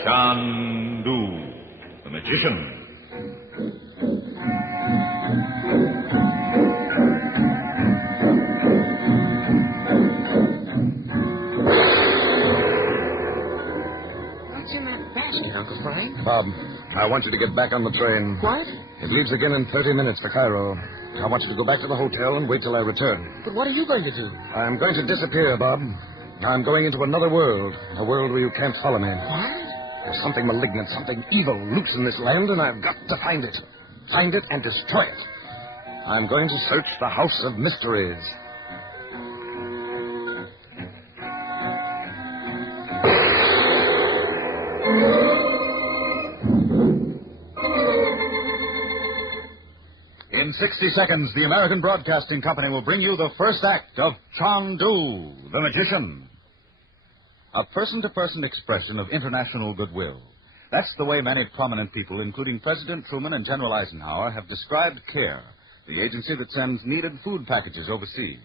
Chandu the Magician. What's in that basket, Uncle Frank? Bob, I want you to get back on the train. What? It leaves again in 30 minutes for Cairo. I want you to go back to the hotel and wait till I return. But what are you going to do? I'm going to disappear, Bob. I'm going into another world, a world where you can't follow me. What? There's something malignant, something evil loose in this land, and I've got to find it. Find it and destroy it. I'm going to search the House of Mysteries. In 60 seconds, the American Broadcasting Company will bring you the first act of Chandu the Magician. A person-to-person expression of international goodwill. That's the way many prominent people, including President Truman and General Eisenhower, have described CARE, the agency that sends needed food packages overseas.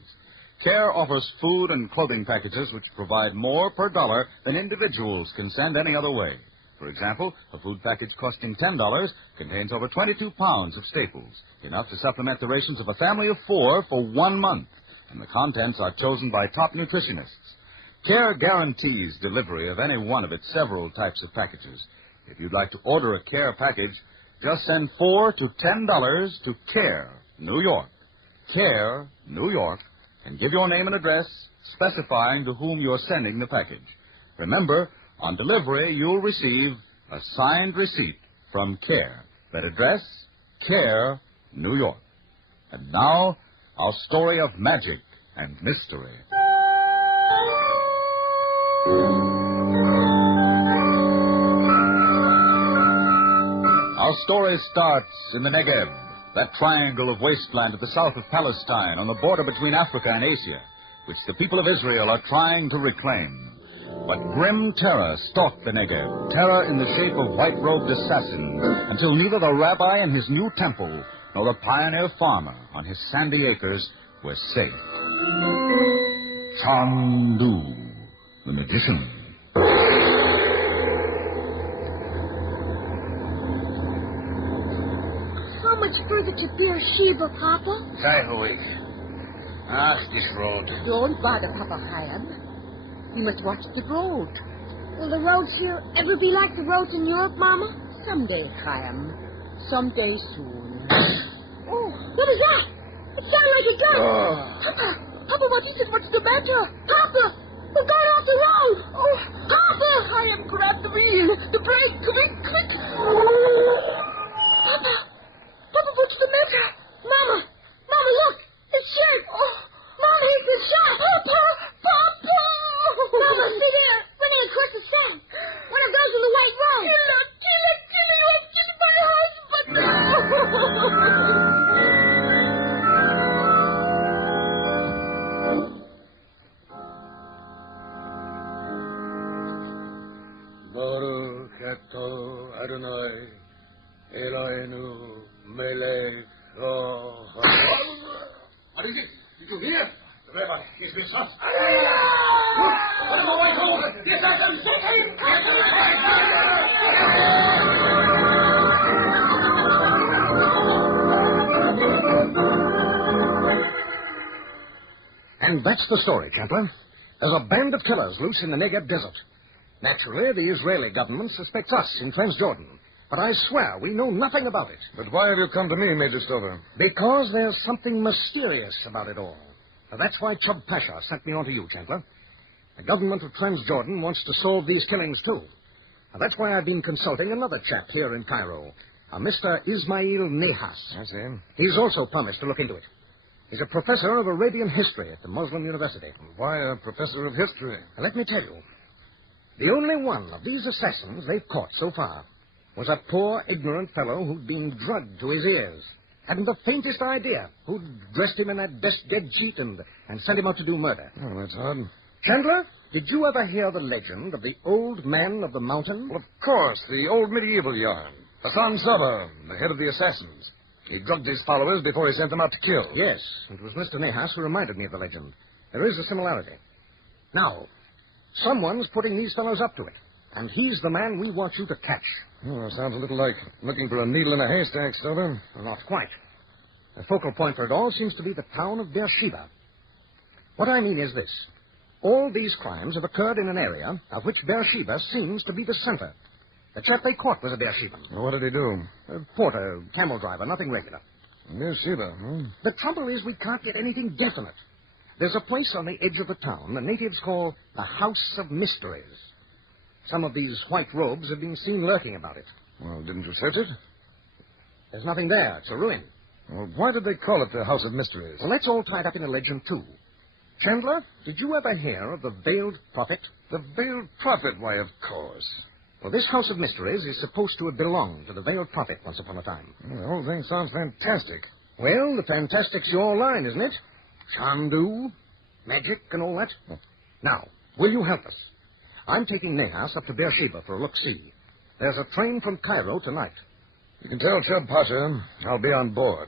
CARE offers food and clothing packages which provide more per dollar than individuals can send any other way. For example, a food package costing $10 contains over 22 pounds of staples, enough to supplement the rations of a family of 4 for 1 month, and the contents are chosen by top nutritionists. CARE guarantees delivery of any one of its several types of packages. If you'd like to order a CARE package, just send $4 to $10 to CARE, New York. CARE, New York, and give your name and address, specifying to whom you're sending the package. Remember, on delivery, you'll receive a signed receipt from CARE. That address, CARE, New York. And now, our story of magic and mystery. Our story starts in the Negev, that triangle of wasteland at the south of Palestine on the border between Africa and Asia, which the people of Israel are trying to reclaim. But grim terror stalked the Negev, terror in the shape of white-robed assassins, until neither the rabbi in his new temple nor the pioneer farmer on his sandy acres were safe. Chandu the Magician. How much further to Beersheba, Papa? Taihuik. This road. Don't bother, Papa Chaim. You must watch the road. Will the roads here ever be like the roads in Europe, Mama? Someday, Chaim. Someday soon. Oh, what is that? It sounded like a gun. Papa, what is it? What's the matter? Papa, we're going off the road. Oh, Papa! Chaim, grab the wheel. The brake. Quick, quick. Papa, what's the matter? Mama, look. It's sharp. Oh, Mama, it's sharp. Papa! Mama, see there, running across the sand. One of those on the white road. Kill it. You have killed my husband. Baruch Ato Adonai Eloheinu Melech HaOlam. What is it? Did you hear? The rabbi is being shot. And that's the story, Chandler. There's a band of killers loose in the Negev desert. Naturally, the Israeli government suspects us in Transjordan. But I swear we know nothing about it. But why have you come to me, Major Stover? Because there's something mysterious about it all. Now, that's why Chub Pasha sent me on to you, Chandler. The government of Transjordan wants to solve these killings, too. Now, that's why I've been consulting another chap here in Cairo, a Mr. Ismail Nehas. I see. He's also promised to look into it. He's a professor of Arabian history at the Muslim University. Why a professor of history? Now, let me tell you, the only one of these assassins they've caught so far was a poor, ignorant fellow who'd been drugged to his ears. Hadn't the faintest idea who'd dressed him in that dead sheet and sent him out to do murder. Oh, that's odd. Chandler, did you ever hear the legend of the old man of the mountain? Well, of course, the old medieval yarn. Hassan Sabah, the head of the assassins. He drugged his followers before he sent them out to kill. Yes, it was Mr. Nehas who reminded me of the legend. There is a similarity. Now, someone's putting these fellows up to it. And he's the man we want you to catch. Oh, sounds a little like looking for a needle in a haystack, Stover. Not quite. The focal point for it all seems to be the town of Beersheba. What I mean is this. All these crimes have occurred in an area of which Beersheba seems to be the center. The chap they caught was a Beersheban. Well, what did he do? A porter, camel driver, nothing regular. Beersheba, huh? The trouble is we can't get anything definite. There's a place on the edge of the town the natives call the House of Mysteries. Some of these white robes have been seen lurking about it. Well, didn't you search it? There's nothing there. It's a ruin. Well, why did they call it the House of Mysteries? Well, that's all tied up in a legend, too. Chandler, did you ever hear of the Veiled Prophet? The Veiled Prophet? Why, of course. Well, this House of Mysteries is supposed to have belonged to the Veiled Prophet once upon a time. Well, the whole thing sounds fantastic. Well, the fantastic's your line, isn't it? Chandu, magic, and all that. Now, will you help us? I'm taking Nahas up to Beersheba for a look-see. There's a train from Cairo tonight. You can tell Chub Pasha I'll be on board.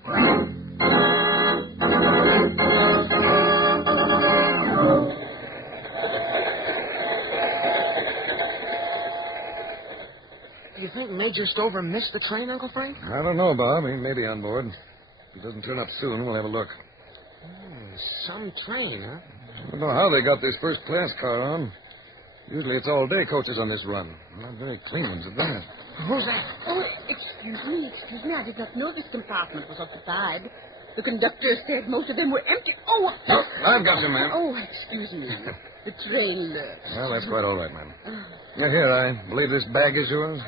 Do you think Major Stover missed the train, Uncle Frank? I don't know, Bob. He may be on board. If he doesn't turn up soon, we'll have a look. Some train, huh? I don't know how they got this first-class car on. Usually it's all-day coaches on this run. Not very clean ones at that. Who's that? Oh, excuse me. I did not know this compartment was occupied. The conductor said most of them were empty. Oh, I've got you, ma'am. oh, excuse me. The train lurks. Well, that's quite all right, ma'am. Here, I believe this bag is yours.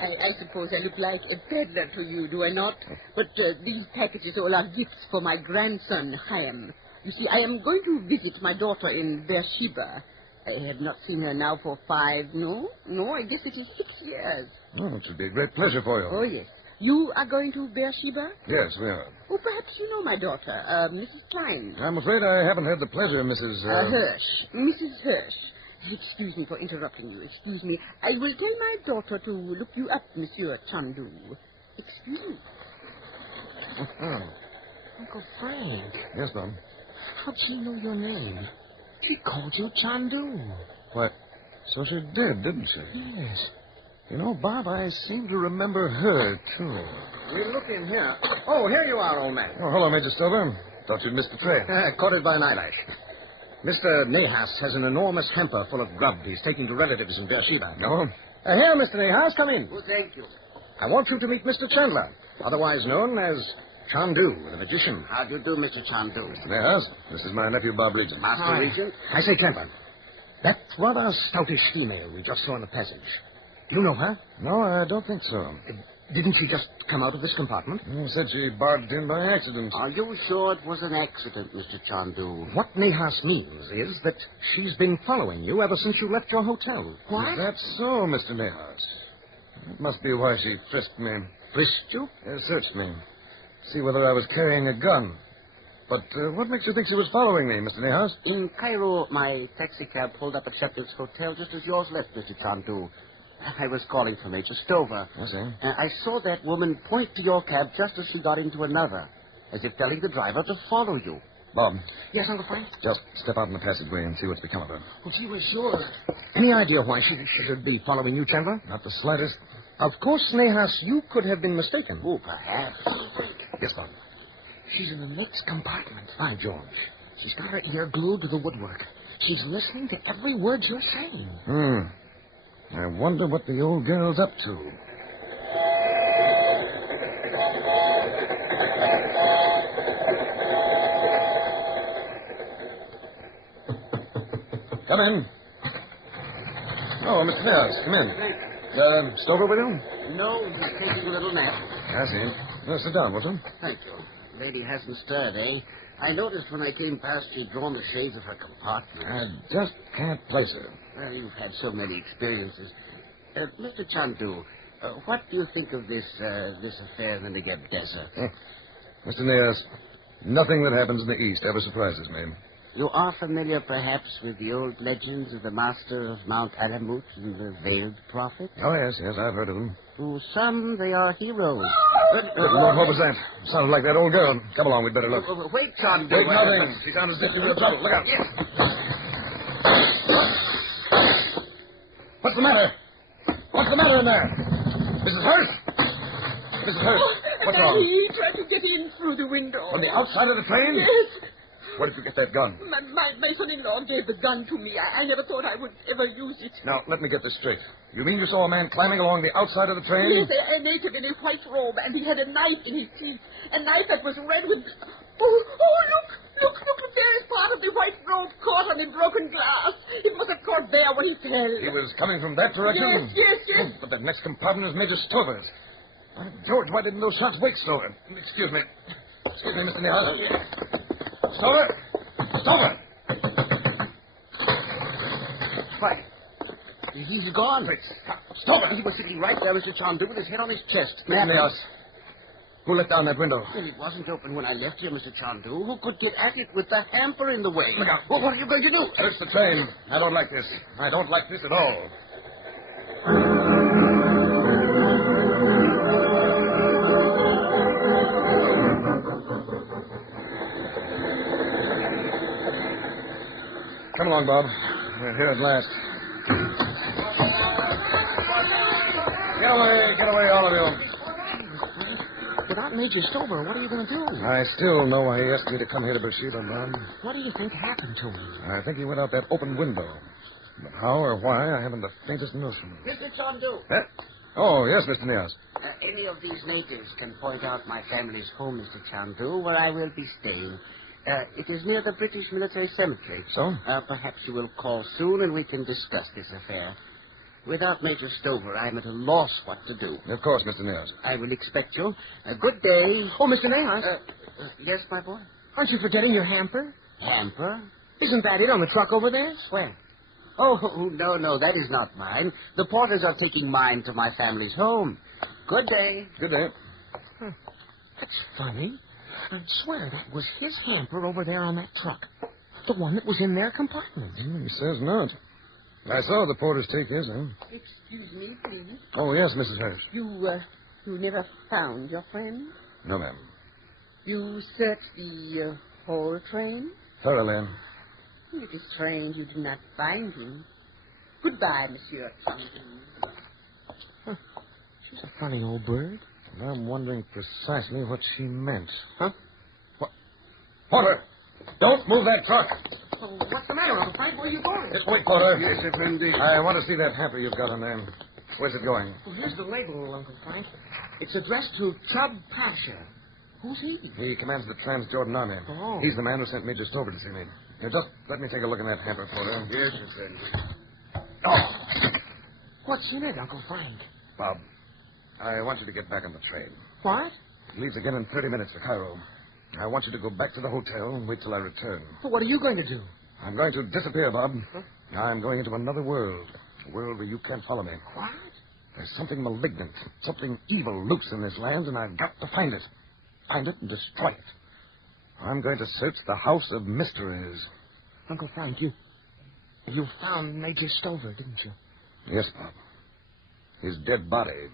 I suppose I look like a peddler to you, do I not? But these packages all are gifts for my grandson, Chaim. You see, I am going to visit my daughter in Beersheba. I have not seen her now for I guess it is 6 years. Oh, it should be a great pleasure for you. Oh, yes. You are going to Beersheba? Yes, we are. Oh, perhaps you know my daughter, Mrs. Klein. I'm afraid I haven't had the pleasure, Mrs. Hirsch. Mrs. Hirsch. Excuse me for interrupting you. Excuse me. I will tell my daughter to look you up, Monsieur Chandu. Excuse me. Uncle Frank. Yes, Bob. How'd she know your name? She called you Chandu. What? So she did, didn't she? Yes. You know, Bob, I seem to remember her, too. We'll look in here. Oh, here you are, old man. Oh, hello, Major Stover. Thought you'd missed the train. Caught it by an eyelash. Mr. Nahas has an enormous hamper full of grub he's taking to relatives in Beersheba. No? Here, Mr. Nahas, come in. Oh, thank you. I want you to meet Mr. Chandler, otherwise known as Chandu the Magician. How do you do, Mr. Chandu? Yes, this is my nephew, Bob Regent. Master Regent? I say, Chandler, that rather stoutish female we just saw in the passage. Do you know her? No, I don't think so. Didn't she just come out of this compartment? Said she barged in by accident. Are you sure it was an accident, Mr. Chandu? What Nahas means is that she's been following you ever since you left your hotel. Is that so, Mr. Nahas? That must be why she frisked me. Frisked you? Searched me. See whether I was carrying a gun. But what makes you think she was following me, Mr. Nahas? In Cairo, my taxicab pulled up at Shepherd's Hotel just as yours left, Mr. Chandu. I was calling for Major Stover. I see. I saw that woman point to your cab just as she got into another, as if telling the driver to follow you. Bob, Yes, Uncle Frank? just step out in the passageway and see what's become of her. Well, gee, we're sure. Any idea why she should be following you, Chandler? Not the slightest. Of course, Nahas, you could have been mistaken. Oh, perhaps. Yes, Bob. She's in the next compartment. By George. She's got her ear glued to the woodwork. She's listening to every word you're saying. I wonder what the old girl's up to. Come in. Oh, Mr. Nahas, come in. Stover with you? No, he's taking a little nap. I see. No, sit down, won't you? Thank you. Lady hasn't stirred, eh? I noticed when I came past she'd drawn the shades of her compartment. I just can't place her. Well, you've had so many experiences. Mr. Chandu, what do you think of this affair in the Negev desert? Mr. Nahas, nothing that happens in the East ever surprises me. You are familiar, perhaps, with the old legends of the master of Mount Alamut and the Veiled Prophet? Oh, yes, I've heard of them. To some, they are heroes. What was that? Sounded like that old girl. Come along, we'd better look. Wait, Chandu. Wait, nothing. She sounds as if she was in trouble. Look out. Yes. What's the matter? What's the matter in there? Mrs. Hurst? Mrs. Hurst, what's wrong? He tried to get in through the window. On the outside of the train? Yes. Where did you get that gun? My son-in-law gave the gun to me. I never thought I would ever use it. Now, let me get this straight. You mean you saw a man climbing along the outside of the train? Yes, a native in a white robe, and he had a knife in his teeth. A knife that was red with... Oh, look, there is part of the white robe caught on the broken glass. It must have caught there when he fell. He was coming from that direction? Yes. Oh, but the next compartment is Major Stover's. By George, why didn't those shots wake Stover? Excuse me, Mr. Niall. Stover! Why? He's gone. Wait, Stover! He was sitting right there, Mr. Chandu, with his head on his chest. Mr. Niall, who let down that window? Well, it wasn't open when I left here, Mr. Chandu. Who could get at it with the hamper in the way? Look out. Well, what are you going to do? Search the train. I don't like this. I don't like this at all. Come along, Bob. We're here at last. Get away, all of you. Without Major Stover, what are you going to do? I still know why he asked me to come here to Beersheba, Bob. What do you think happened to him? I think he went out that open window. But how or why, I haven't the faintest notion. Mr. Chandu. Oh, yes, Mr. Nias. Any of these natives can point out my family's home, Mr. Chandu, where I will be staying. It is near the British military cemetery. So? Perhaps you will call soon and we can discuss this affair. Without Major Stover, I'm at a loss what to do. Of course, Mr. Nias. I will expect you. Good day. Oh, Mr. Nahas, Yes, my boy? aren't you forgetting your hamper? Hamper? Isn't that it on the truck over there? Where? Oh, no, that is not mine. The porters are taking mine to my family's home. Good day. Good day. That's funny. I swear that was his hamper over there on that truck. The one that was in their compartment. He says not. I saw the porters take his, huh? Excuse me, please. Oh, yes, Mrs. Hurst. You never found your friend? No, ma'am. You searched the whole train? Thoroughly. It is strange you did not find him. Goodbye, Monsieur Chandu. She's a funny old bird. And I'm wondering precisely what she meant. Huh? What? Porter! Don't move that truck! Oh, what's the matter, Uncle Frank? Where are you going? Just wait, Porter. Yes, Effendi. I want to see that hamper you've got on there. Where's it going? Well, here's the label, Uncle Frank. It's addressed to Chub Pasha. Who's he? He commands the Trans-Jordan Army. Oh. He's the man who sent Major Stover to see me. Here, just let me take a look in that hamper, Porter. Yes, Effendi. Oh, What's in it, Uncle Frank? Bob, I want you to get back on the train. What? It leaves again in 30 minutes for Cairo. I want you to go back to the hotel and wait till I return. Well, what are you going to do? I'm going to disappear, Bob. I'm going into another world. A world where you can't follow me. What? There's something malignant, something evil loose in this land, and I've got to find it. Find it and destroy it. I'm going to search the House of Mysteries. Uncle Frank, you found Major Stover, didn't you? Yes, Bob. His dead body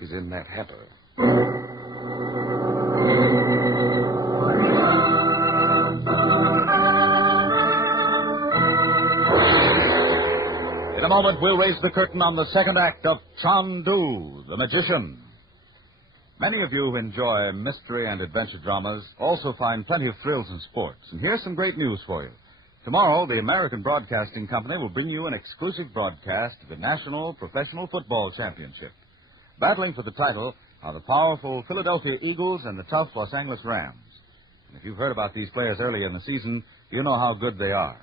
is in that hamper. In a moment, we'll raise the curtain on the second act of Chandu the Magician. Many of you who enjoy mystery and adventure dramas also find plenty of thrills in sports. And here's some great news for you. Tomorrow, the American Broadcasting Company will bring you an exclusive broadcast of the National Professional Football Championship. Battling for the title are the powerful Philadelphia Eagles and the tough Los Angeles Rams. And if you've heard about these players early in the season, you know how good they are.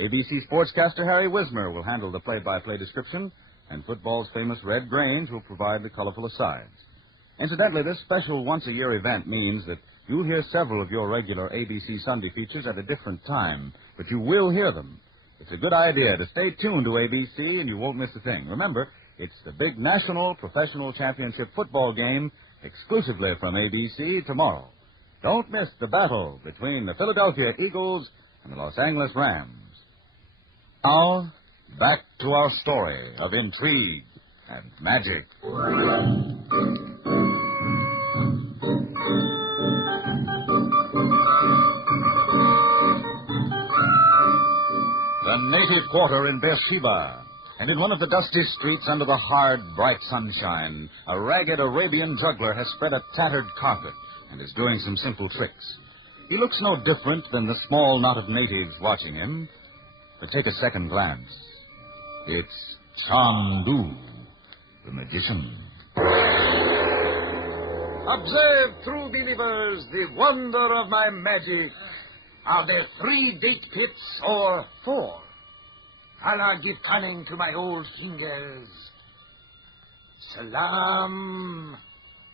ABC sportscaster Harry Wismer will handle the play-by-play description, and football's famous Red Grange will provide the colorful asides. Incidentally, this special once-a-year event means that you'll hear several of your regular ABC Sunday features at a different time, but you will hear them. It's a good idea to stay tuned to ABC, and you won't miss a thing. Remember, it's the big National Professional Championship football game exclusively from ABC tomorrow. Don't miss the battle between the Philadelphia Eagles and the Los Angeles Rams. Now, back to our story of intrigue and magic. The native quarter in Beersheba, And in one of the dusty streets under the hard, bright sunshine, a ragged Arabian juggler has spread a tattered carpet and is doing some simple tricks. He looks no different than the small knot of natives watching him. But take a second glance. It's Chandu, the magician. Observe, true believers, the wonder of my magic. Are there 3 date pits or 4? Allah give cunning to my old fingers. Salam.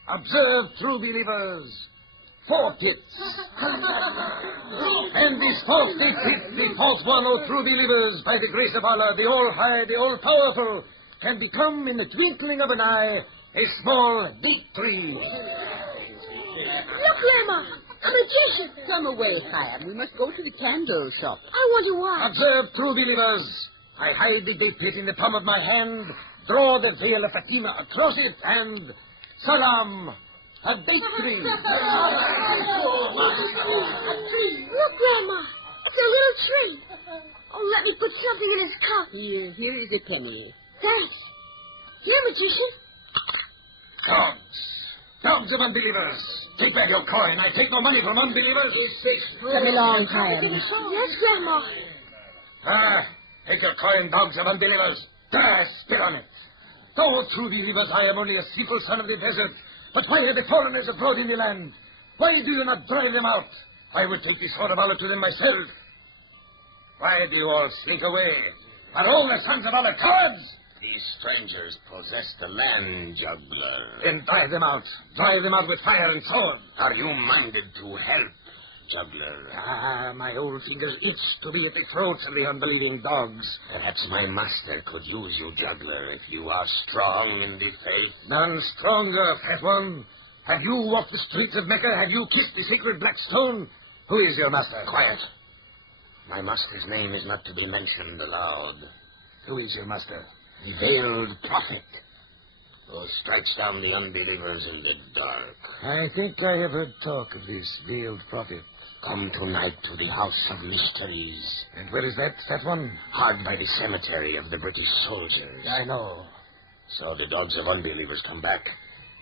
Observe, true believers, 4 pits. And this 4th date pit, the 4th one, O true believers, by the grace of Allah, the All-High, the All-Powerful, can become in the twinkling of an eye a small date tree. Look, Grandma, a magician. Come away, Chaim. We must go to the candle shop. I wonder why. Observe, true believers. I hide the date pit in the palm of my hand, draw the veil of Fatima across it, and salam, a date tree. Look, Grandma, it's a little tree. Oh, let me put something in his cup. Here is a penny. Thanks. Here, magician. Dogs of unbelievers. Take back your coin. I take no money from unbelievers. Come along, Chaim. Yes, Grandma. Take your coin, dogs of unbelievers. There, spit on it. Go, true believers, I am only a simple son of the desert. But why are the foreigners abroad in the land? Why do you not drive them out? I would take the sword of Allah to them myself. Why do you all slink away? Are all the sons of Allah cowards? These strangers possess the land, juggler. Then drive them out. Drive them out with fire and sword. Are you minded to help, juggler? My old fingers itch to be at the throats of the unbelieving dogs. Perhaps my master could use you, juggler, if you are strong in the faith. None stronger, fat one. Have you walked the streets of Mecca? Have you kissed the sacred black stone? Who is your master? Quiet. My master's name is not to be mentioned aloud. Who is your master? The veiled prophet who strikes down the unbelievers in the dark. I think I have heard talk of this veiled prophet. Come tonight to the House of Mysteries. And where is that, fat one? Hard by the cemetery of the British soldiers. I know. So the dogs of unbelievers come back.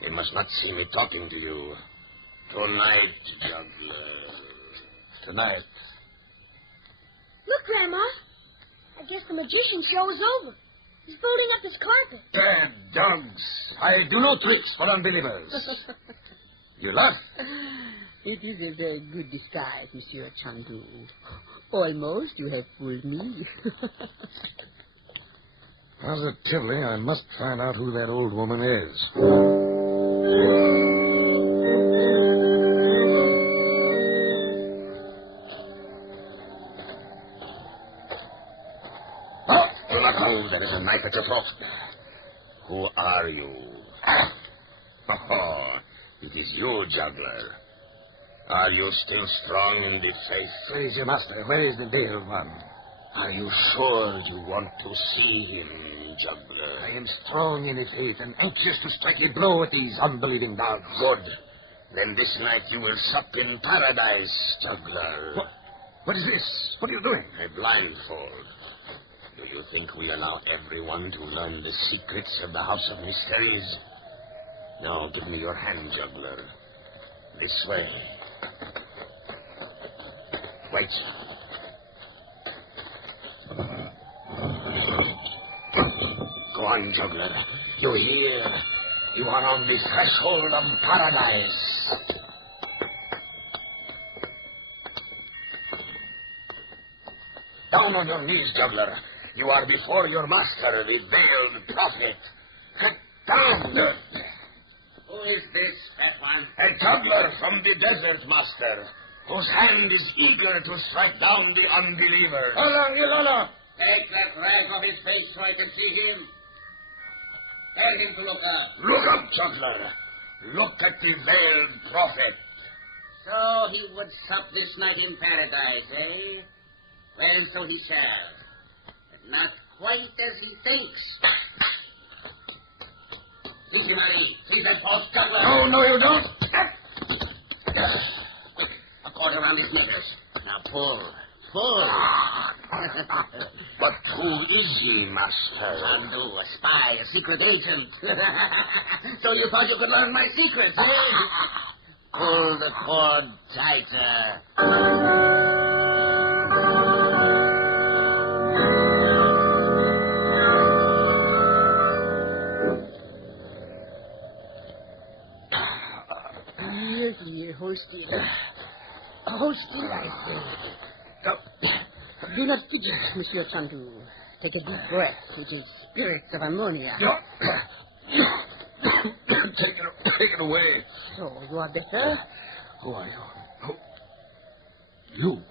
They must not see me talking to you. Tonight, juggler. Tonight. Look, Grandma. I guess the magician's show is over. He's folding up his carpet. Bad dogs. I do no tricks for unbelievers. You laugh? It is a very good disguise, Monsieur Chandu. Almost you have fooled me. Positively, I must find out who that old woman is. There is a knife at your throat. Who are you? Oh, it is you, juggler. Are you still strong in the faith? Where is your master? Where is the veiled one? Are you sure you want to see him, juggler? I am strong in the faith and anxious to strike a blow at these unbelieving dogs. Good. Then this night you will sup in paradise, juggler. What is this? What are you doing? A blindfold. Do you think we allow everyone to learn the secrets of the House of Mysteries? Now, give me your hand, juggler. This way. Wait. Go on, juggler. You hear? You are on the threshold of paradise. Down on your knees, juggler. You are before your master, the veiled prophet. Down! Who is this, fat one? A juggler from the desert, master, whose hand is eager to strike down the unbelievers. Allah, Allah! Take that rag off his face so I can see him. Tell him to look up. Look up, juggler. Look at the veiled prophet. So he would sup this night in paradise, eh? Well, so he shall. Not quite as he thinks. Lucy Marie, see that false juggler? No, you don't. Quick, a cord around his knickers. Now pull. But who is he, Master? Chandu, a spy, a secret agent. So you thought you could learn my secrets, eh? Pull the cord tighter. Here, hold still. Hold still, I say. Do not fidget, Monsieur Chandu. Take a deep breath, which is spirits of ammonia. Take it away. So, you are better? Who are you? Oh. You,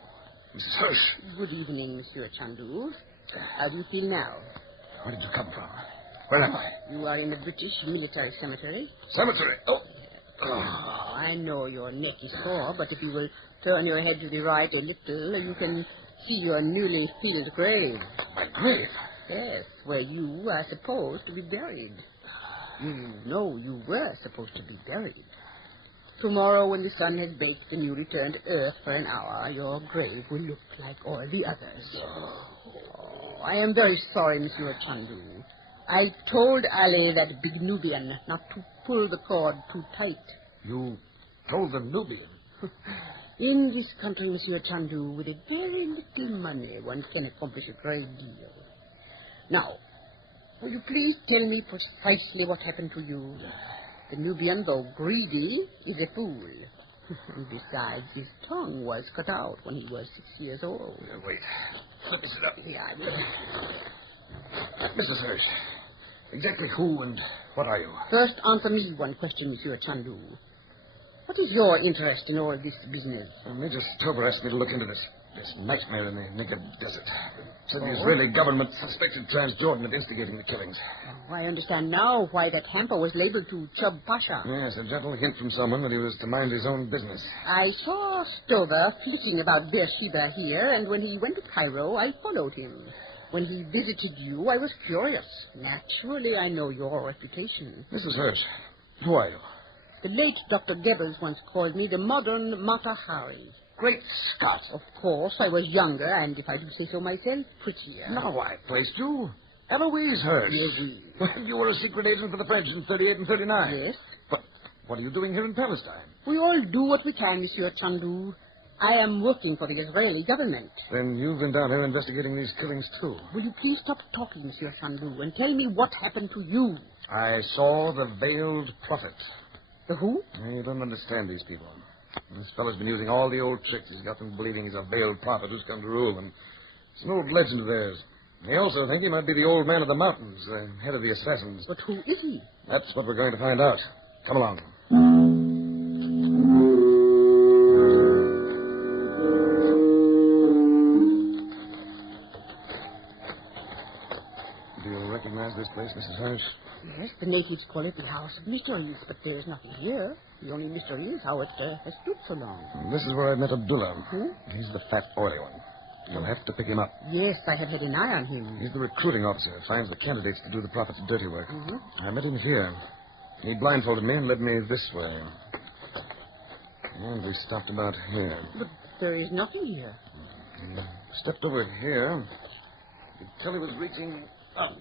Mrs. Hirsch. Good evening, Monsieur Chandu. How do you feel now? Where did you come from? Where am I? You are in the British military cemetery. Cemetery. Oh. Oh, I know your neck is sore, but if you will turn your head to the right a little, you can see your newly filled grave. My grave? Yes, where you are supposed to be buried. You know you were supposed to be buried. Tomorrow, when the sun has baked and you return to Earth for an hour, your grave will look like all the others. Oh, I am very sorry, Monsieur Chandu. I told Ali, that big Nubian, not to pull the cord too tight. You told the Nubian? In this country, Monsieur Chandu, with a very little money, one can accomplish a great deal. Now, will you please tell me precisely what happened to you? The Nubian, though greedy, is a fool. And besides, his tongue was cut out when he was 6 years old. Wait. Let me sit up. Yeah, I will. Mrs. Hirsch, exactly who and what are you? First, answer me one question, Monsieur Chandu. What is your interest in all this business? Major Stober asked me to look into this nightmare in the Negev desert. Said the Israeli government suspected Transjordan of instigating the killings. Oh, I understand now why that hamper was labeled to Chub Pasha. Yes, a gentle hint from someone that he was to mind his own business. I saw Stover flitting about Beersheba here, and when he went to Cairo, I followed him. When he visited you, I was curious. Naturally, I know your reputation. Mrs. Hirsch, who are you? The late Dr. Goebbels once called me the modern Mata Hari. Great Scott. Of course, I was younger, and if I do say so myself, prettier. Now I placed you. Eloise Hirsch. Yes, You were a secret agent for the French in 38 and 39. Yes. But what are you doing here in Palestine? We all do what we can, Monsieur Chandu. I am working for the Israeli government. Then you've been down here investigating these killings, too. Will you please stop talking, Monsieur Chandu, and tell me what happened to you? I saw the veiled prophet. The who? You don't understand these people. This fellow's been using all the old tricks. He's got them believing he's a veiled prophet who's come to rule them. It's an old legend of theirs. They also think he might be the old man of the mountains, the head of the assassins. But who is he? That's what we're going to find out. Come along. Do you recognize this place, Mrs. Hirsch? Yes, the natives call it the House of Mysteries, but there's nothing here. The only mystery is how it has stood so long. This is where I met Abdullah. Who? He's the fat, oily one. You'll have to pick him up. Yes, I have had an eye on him. He's the recruiting officer who finds the candidates to do the prophet's dirty work. Mm-hmm. I met him here. He blindfolded me and led me this way. And we stopped about here. But there is nothing here. He stepped over here. You could tell he was reaching up.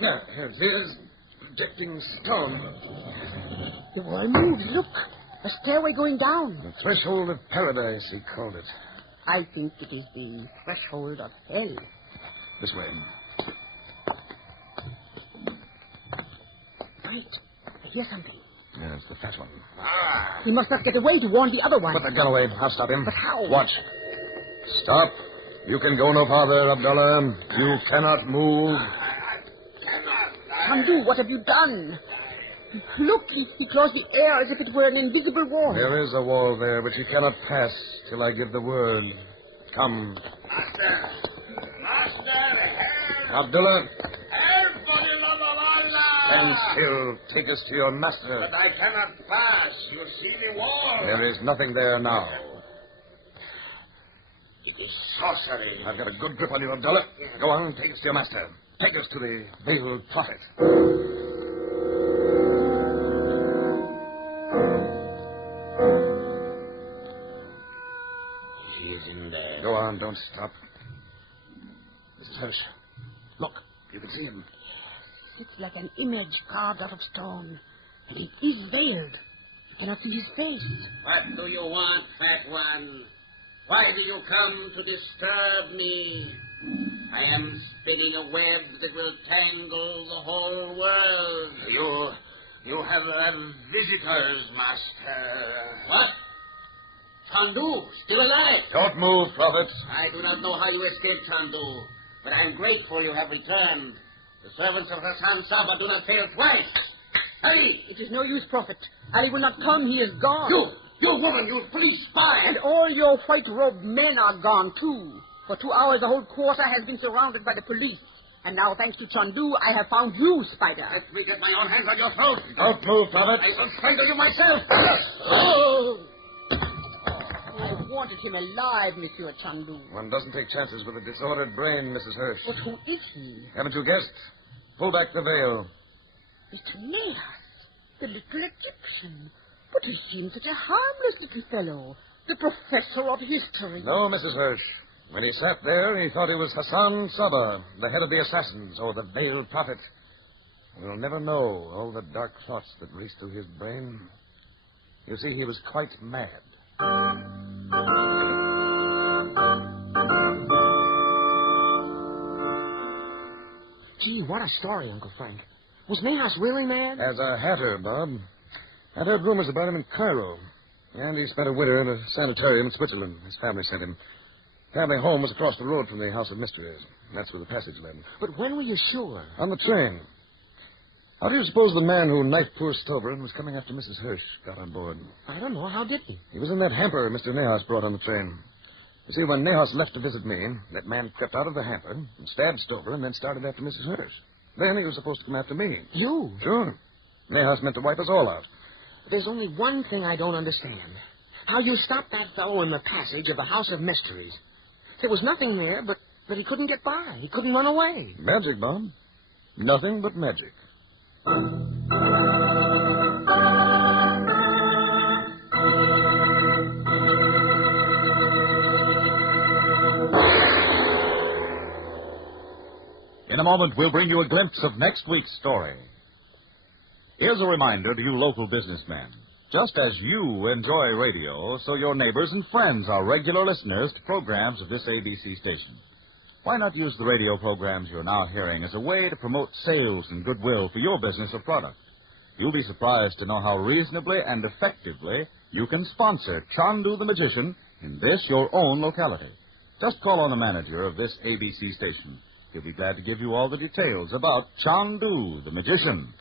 Now, here it is. Projecting stone. The wall moves. Look, a stairway going down. The threshold of paradise, he called it. I think it is the threshold of hell. This way. Wait, I hear something. Yeah, it's the fat one. He must not get away to warn the other one. Put that gun away. I'll stop him. But how? Watch. Stop. You can go no farther, Abdullah. You cannot move. Chandu, what have you done? Look, he claws the air as if it were an invisible wall. There is a wall there, which you cannot pass till I give the word. Come. Master! Help! Abdullah, Help, for the love of Allah! stand still. Take us to your master. But I cannot pass. You see the wall. There is nothing there now. It is sorcery. I've got a good grip on you, Abdullah. Go on, take us to your master. Take us to the veiled prophet. He is in there. Go on, don't stop. Mrs. Hirsch. Look, you can see him. It's like an image carved out of stone. And he is veiled. You cannot see his face. What do you want, fat one? Why do you come to disturb me? I am spinning a web that will tangle the whole world. You have visitors, master. What? Chandu, still alive? Don't move, Prophet. I do not know how you escaped, Chandu, but I'm grateful you have returned. The servants of Hassan Saba do not fail twice. Hurry! It is no use, Prophet. Ali will not come. He is gone. You woman, you police spy! And all your white-robed men are gone, too. For 2 hours, the whole quarter has been surrounded by the police. And now, thanks to Chandu, I have found you, Spider. Let me get my own hands on your throat. Don't move, Prophet. I will strangle you myself. Oh! I wanted him alive, Monsieur Chandu. One doesn't take chances with a disordered brain, Mrs. Hirsch. But who is he? Haven't you guessed? Pull back the veil. Mr. Nehas, the little Egyptian. But he seems such a harmless little fellow. The professor of history. No, Mrs. Hirsch. When he sat there, he thought he was Hassan Saba, the head of the assassins, or the veiled prophet. We'll never know all the dark thoughts that raced through his brain. You see, he was quite mad. Gee, what a story, Uncle Frank. Was Nehas really mad? As a hatter, Bob. I'd heard rumors about him in Cairo. And he spent a winter in a sanitarium in Switzerland. His family sent him. Family home was across the road from the House of Mysteries. That's where the passage led. But when were you sure? On the train. How do you suppose the man who knifed poor Stover and was coming after Mrs. Hirsch got on board? I don't know. How did he? He was in that hamper Mr. Nehas brought on the train. You see, when Nehas left to visit me, that man crept out of the hamper and stabbed Stover and then started after Mrs. Hirsch. Then he was supposed to come after me. You? Sure. Nehas meant to wipe us all out. There's only one thing I don't understand. How you stopped that fellow in the passage of the House of Mysteries. There was nothing there, but he couldn't get by. He couldn't run away. Magic, Bob. Nothing but magic. In a moment, we'll bring you a glimpse of next week's story. Here's a reminder to you local businessmen. Just as you enjoy radio, so your neighbors and friends are regular listeners to programs of this ABC station. Why not use the radio programs you're now hearing as a way to promote sales and goodwill for your business or product? You'll be surprised to know how reasonably and effectively you can sponsor Chandu the Magician in this, your own locality. Just call on the manager of this ABC station. He'll be glad to give you all the details about Chandu the Magician.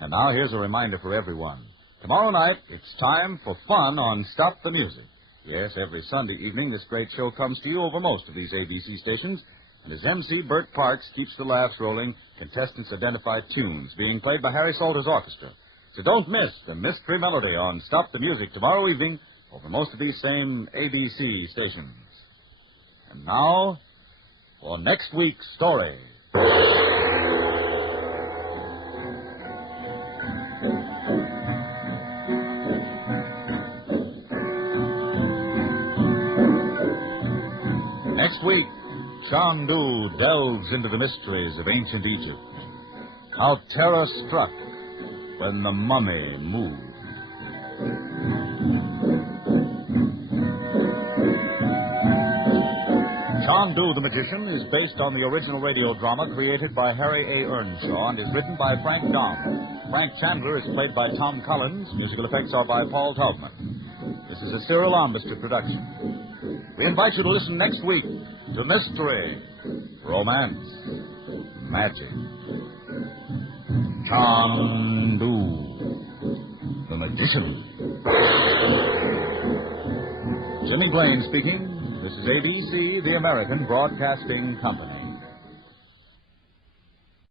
And now here's a reminder for everyone. Tomorrow night, it's time for fun on Stop the Music. Yes, every Sunday evening, this great show comes to you over most of these ABC stations. And as MC Bert Parks keeps the laughs rolling, contestants identify tunes being played by Harry Salter's orchestra. So don't miss the mystery melody on Stop the Music tomorrow evening over most of these same ABC stations. And now, for next week's story. Next week, Chandu delves into the mysteries of ancient Egypt. How terror struck when the mummy moved. Chandu the Magician is based on the original radio drama created by Harry A. Earnshaw and is written by Frank Chandler. Frank Chandler is played by Tom Collins. Musical effects are by Paul Taubman. This is a Cyril Armbruster production. We invite you to listen next week to mystery, romance, magic. Chandu the Magician. Jimmy Blaine speaking. This is ABC, the American Broadcasting Company.